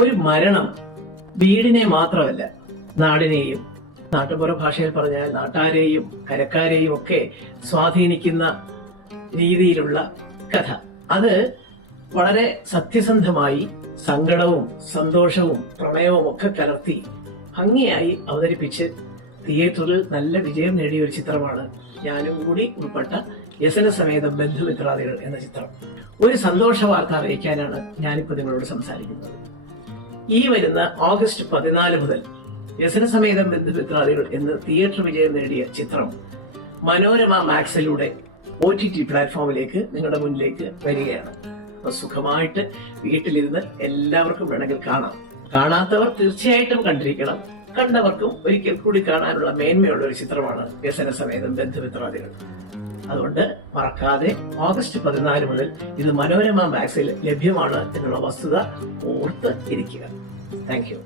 ഒരു മരണം വീടിനെ മാത്രമല്ല, നാടിനെയും, നാട്ടുപുറ ഭാഷയിൽ പറഞ്ഞാൽ നാട്ടാരെയും കരക്കാരെയും ഒക്കെ സ്വാധീനിക്കുന്ന രീതിയിലുള്ള കഥ. അത് വളരെ സത്യസന്ധമായി സങ്കടവും സന്തോഷവും പ്രണയവും ഒക്കെ കലർത്തി ഭംഗിയായി അവതരിപ്പിച്ച് തിയേറ്ററിൽ നല്ല വിജയം നേടിയ ഒരു ചിത്രമാണ് ഞാനും കൂടി ഉൾപ്പെട്ട വ്യസനസമേതം ബന്ധുമിത്രാദികൾ എന്ന ചിത്രം. ഒരു സന്തോഷ വാർത്ത അറിയിക്കാനാണ് ഞാനിപ്പോൾ നിങ്ങളോട് സംസാരിക്കുന്നത്. ഈ വരുന്ന ഓഗസ്റ്റ് 14 മുതൽ വ്യസനസമേതം ബന്ധുമിത്രാദികൾ എന്ന് തിയേറ്റർ വിജയം നേടിയ ചിത്രം മനോരമ മാക്സിലൂടെ OTT പ്ലാറ്റ്ഫോമിലേക്ക് നിങ്ങളുടെ മുന്നിലേക്ക് വരികയാണ്. അപ്പൊ സുഖമായിട്ട് വീട്ടിലിരുന്ന് എല്ലാവർക്കും വേണമെങ്കിൽ കാണാം. കാണാത്തവർ തീർച്ചയായിട്ടും കണ്ടിരിക്കണം. കണ്ടവർക്കും ഒരിക്കൽ കൂടി കാണാനുള്ള മേന്മയുള്ള ഒരു ചിത്രമാണ് വ്യസനസമേതം ബന്ധുമിത്രാദികൾ. അതുകൊണ്ട് മറക്കാതെ ഓഗസ്റ്റ് 14 മുതൽ ഇത് മനോരമ മാക്സിൽ ലഭ്യമാണ് എന്നുള്ള വസ്തുത ഓർത്ത് ഇരിക്കുക. Thank you.